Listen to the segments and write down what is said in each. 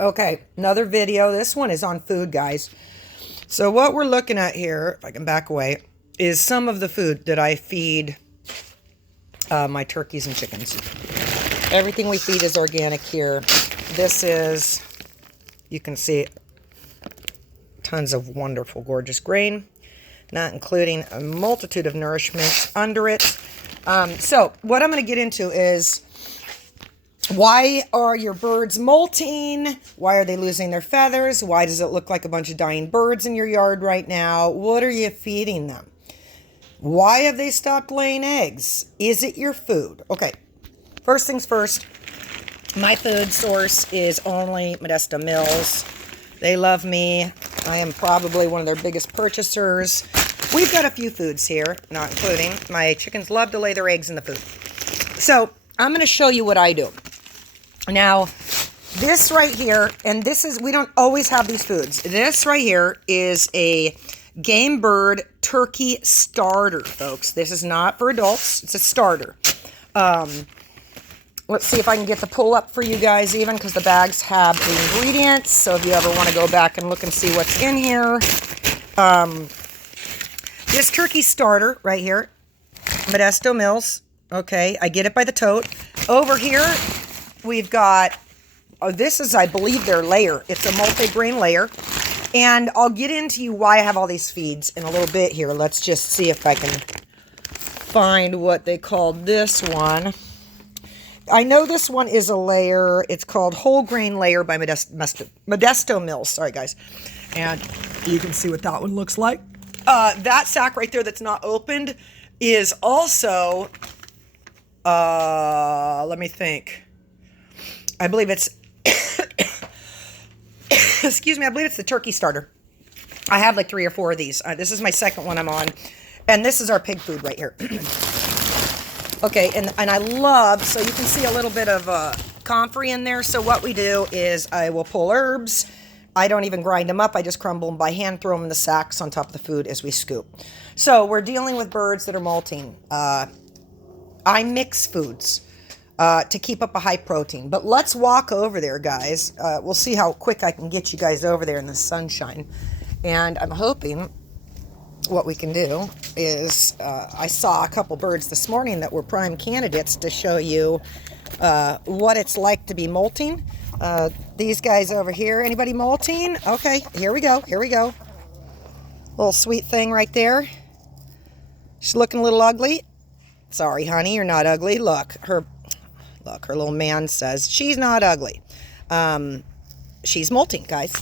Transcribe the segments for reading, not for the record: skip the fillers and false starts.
Okay, another video. This one is on food, guys. So what we're looking at here, if I can back away, is some of the food that I feed my turkeys and chickens. Everything we feed is organic here. This is, you can see, tons of wonderful, gorgeous grain, not including a multitude of nourishments under it. So what I'm going to get into is, why are your birds molting? Why are they losing their feathers? Why does it look like a bunch of dying birds in your yard right now? What are you feeding them? Why have they stopped laying eggs? Is it your food? Okay, first things first, my food source is only Modesto Mills. They love me. I am probably one of their biggest purchasers. We've got a few foods here, not including, my chickens love to lay their eggs in the food. So I'm going to show you what I do. Now, this right here, and this is, we don't always have these foods. This right here is a game bird turkey starter, folks. This is not for adults. It's a starter. Let's see if I can get the pull up for you guys even, because the bags have the ingredients. So if you ever want to go back and look and see what's in here. This turkey starter right here, Modesto Mills. Okay, I get it by the tote. Over here, we've got, this is, I believe, their layer. It's a multi-grain layer. And I'll get into you why I have all these feeds in a little bit here. Let's just see if I can find what they called this one. I know this one is a layer. It's called Whole Grain Layer by Modesto Mills. Sorry, guys. And you can see what that one looks like. That sack right there that's not opened is also, let me think. I believe it's, excuse me, I believe it's the turkey starter. I have like 3 or 4 of these. This is my second one I'm on. And this is our pig food right here. Okay, and I love, so you can see a little bit of comfrey in there. So what we do is I will pull herbs. I don't even grind them up. I just crumble them by hand, throw them in the sacks on top of the food as we scoop. So we're dealing with birds that are molting. I mix foods to keep up a high protein. But let's walk over there, guys. We'll see how quick I can get you guys over there in the sunshine. And I'm hoping what we can do is, I saw a couple birds this morning that were prime candidates to show you what it's like to be molting. These guys over here, anybody molting? Okay, here we go, here we go. Little sweet thing right there. She's looking a little ugly. Sorry, honey, you're not ugly. Look, her little man says she's not ugly. She's molting, guys.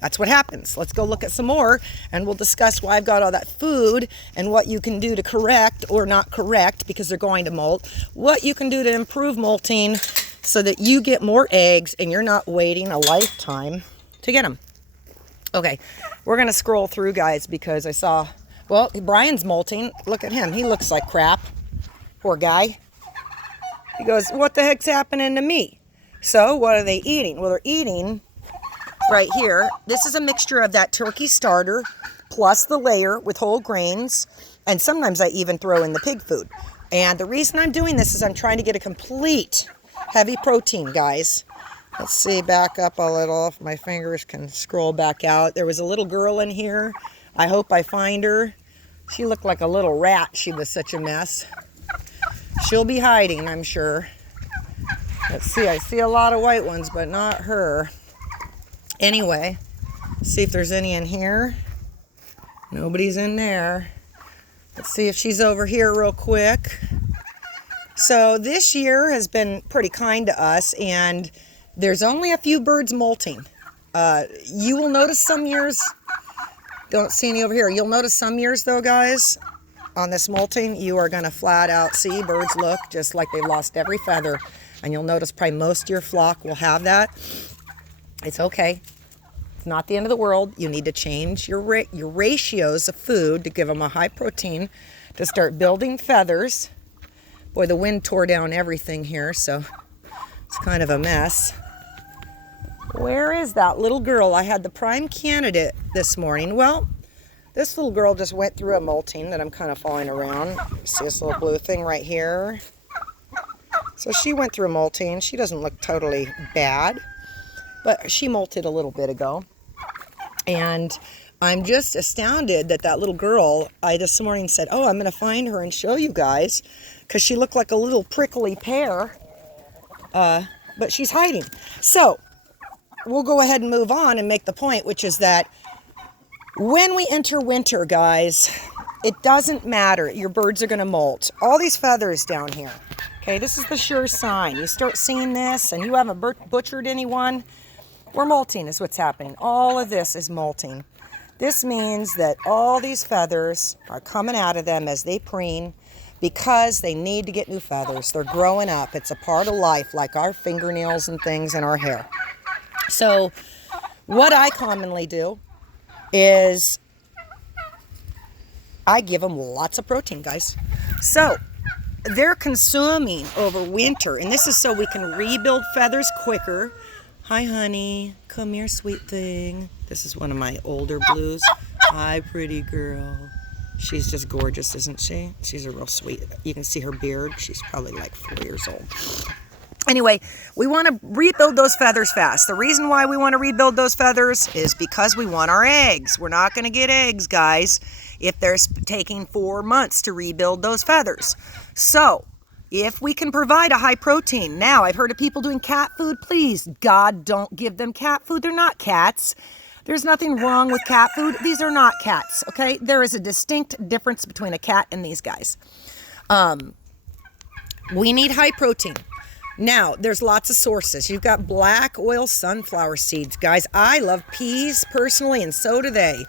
That's what happens. Let's go look at some more, and we'll discuss why I've got all that food and what you can do to correct or not correct, because they're going to molt, what you can do to improve molting so that you get more eggs and you're not waiting a lifetime to get them. Okay, we're going to scroll through, guys, because I saw, well, Brian's molting. Look at him. He looks like crap. Poor guy. He goes, what the heck's happening to me? So what are they eating? Well, they're eating right here. This is a mixture of that turkey starter plus the layer with whole grains. And sometimes I even throw in the pig food. And the reason I'm doing this is I'm trying to get a complete heavy protein, guys. Let's see, back up a little if my fingers can scroll back out. There was a little girl in here. I hope I find her. She looked like a little rat. She was such a mess. She'll be hiding, I'm sure. Let's see, I see a lot of white ones, but not her. Anyway, see if there's any in here. Nobody's in there. Let's see if she's over here real quick. So this year has been pretty kind to us, and there's only a few birds molting. You will notice some years, don't see any over here. You'll notice some years though, guys, on this molting, you are gonna flat out see birds look just like they lost every feather. And you'll notice probably most of your flock will have that. It's okay. It's not the end of the world. You need to change your ratios of food to give them a high protein to start building feathers. Boy, the wind tore down everything here, so it's kind of a mess. Where is that little girl? I had the prime candidate this morning. Well, this little girl just went through a molting that I'm kind of following around. See this little blue thing right here? So she went through a molting. She doesn't look totally bad. but she molted a little bit ago. And I'm just astounded that that little girl, I this morning said, oh, I'm going to find her and show you guys, because she looked like a little prickly pear, but she's hiding. So we'll go ahead and move on and make the point, which is that when we enter winter, guys, it doesn't matter. Your birds are going to molt. All these feathers down here. Okay, this is the sure sign. You start seeing this and you haven't butchered anyone, we're molting is what's happening. All of this is molting. This means that all these feathers are coming out of them as they preen because they need to get new feathers. They're growing up. It's a part of life, like our fingernails and things in our hair. So what I commonly do is I give them lots of protein, guys. So they're consuming over winter, and this is so we can rebuild feathers quicker. Hi, honey. Come here, sweet thing. This is one of my older blues. Hi, pretty girl. She's just gorgeous, isn't she? She's a real sweet. You can see her beard. She's probably like 4 years old. Anyway, we want to rebuild those feathers fast. The reason why we want to rebuild those feathers is because we want our eggs. We're not going to get eggs, guys, if they're taking 4 months to rebuild those feathers. So if we can provide a high protein. Now, I've heard of people doing cat food. Please, God, don't give them cat food. They're not cats. There's nothing wrong with cat food. These are not cats, okay? There is a distinct difference between a cat and these guys. We need high protein. Now, there's lots of sources. You've got black oil sunflower seeds. Guys, I love peas personally, and so do they.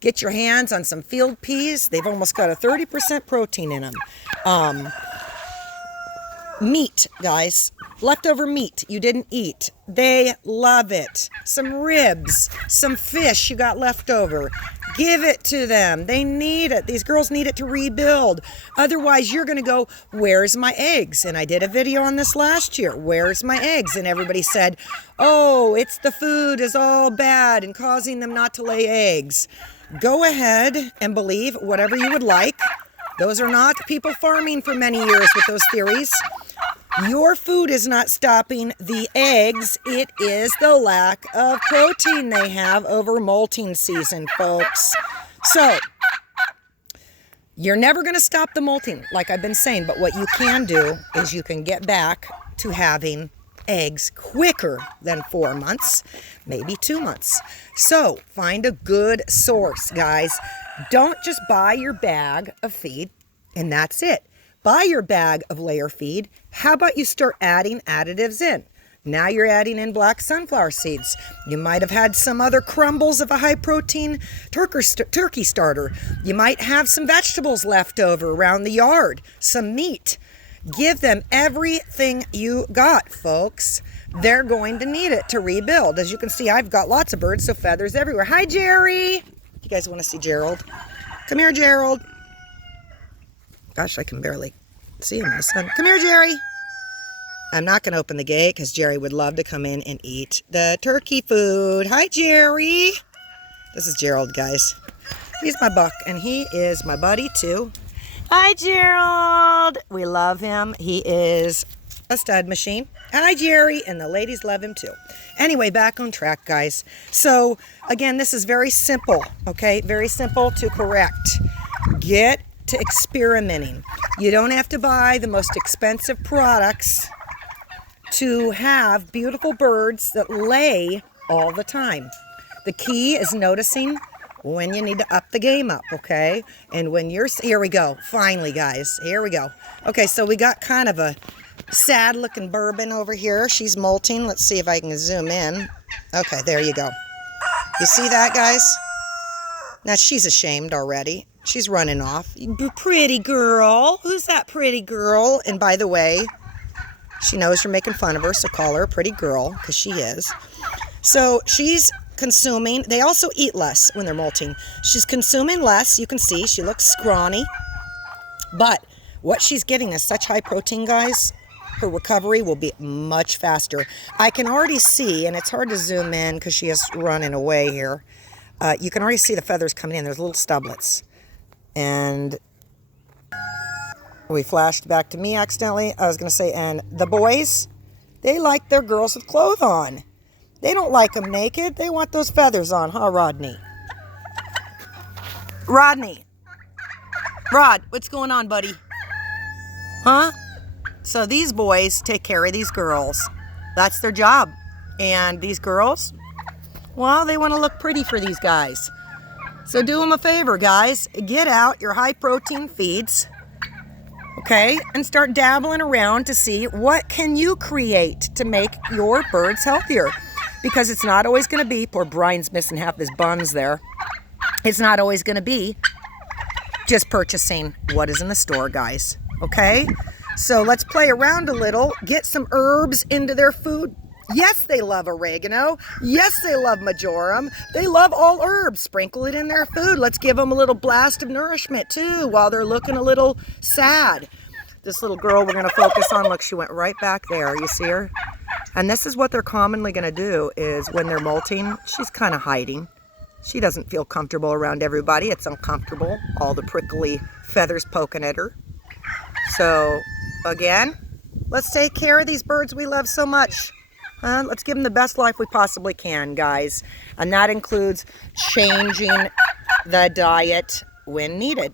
Get your hands on some field peas. They've almost got a 30% protein in them. Meat, guys. Leftover meat you didn't eat. They love it. Some ribs, some fish you got left over. Give it to them. They need it. These girls need it to rebuild. Otherwise, you're going to go, where's my eggs? And I did a video on this last year. Where's my eggs? And everybody said, oh, it's the food is all bad and causing them not to lay eggs. Go ahead and believe whatever you would like. Those are not people farming for many years with those theories. Your food is not stopping the eggs. It is the lack of protein they have over molting season, folks. So, you're never going to stop the molting, like I've been saying, but what you can do is you can get back to having eggs quicker than 4 months, maybe 2 months. So, find a good source, guys. Don't just buy your bag of feed and that's it. Buy your bag of layer feed. How about you start adding additives in? Now you're adding in black sunflower seeds. You might have had some other crumbles of a high protein turkey starter. You might have some vegetables left over around the yard, some meat. Give them everything you got, folks. They're going to need it to rebuild. As you can see, I've got lots of birds, so feathers everywhere. Hi, Jerry. You guys want to see Gerald? Come here, Gerald. Gosh, I can barely see him in the sun. Come here, Jerry. I'm not going to open the gate because Jerry would love to come in and eat the turkey food. Hi, Jerry. This is Gerald, guys. He's my buck, and he is my buddy, too. Hi, Gerald. We love him. He is a stud machine. Hi, Jerry. And the ladies love him, too. Anyway, back on track, guys. So, again, this is very simple, okay? Very simple to correct. Get to experimenting. You don't have to buy the most expensive products to have beautiful birds that lay all the time. The key is noticing when you need to up the game up, okay? And when you're, here we go, finally, guys, here we go. Okay, so we got kind of a sad looking bourbon over here. She's molting. Let's see if I can zoom in. Okay, there you go. You see that, guys? Now she's ashamed already. She's running off. Pretty girl. Who's that pretty girl? And by the way, she knows you're making fun of her, so call her a pretty girl, because she is. So she's consuming. They also eat less when they're molting. She's consuming less. You can see she looks scrawny. But what she's getting is such high protein, guys. Her recovery will be much faster. I can already see, and it's hard to zoom in because she is running away here. You can already see the feathers coming in. There's little stublets. And we flashed back to me accidentally. I was going to say, and the boys, they like their girls with clothes on. They don't like them naked. They want those feathers on, huh, Rodney? Rodney. Rod, what's going on, buddy? Huh? So these boys take care of these girls. That's their job. And these girls, well, they want to look pretty for these guys. So do them a favor, guys. Get out your high-protein feeds, okay, and start dabbling around to see what can you create to make your birds healthier. Because it's not always going to be, poor Brian's missing half his buns there. It's not always going to be just purchasing what is in the store, guys, okay? So let's play around a little, get some herbs into their food. Yes, they love oregano. Yes, they love marjoram. They love all herbs. Sprinkle it in their food. Let's give them a little blast of nourishment, too, while they're looking a little sad. This little girl we're going to focus on, look, she went right back there. You see her? And this is what they're commonly going to do is when they're molting, she's kind of hiding. She doesn't feel comfortable around everybody. It's uncomfortable. All the prickly feathers poking at her. So, again, let's take care of these birds we love so much. Let's give them the best life we possibly can, guys. And that includes changing the diet when needed.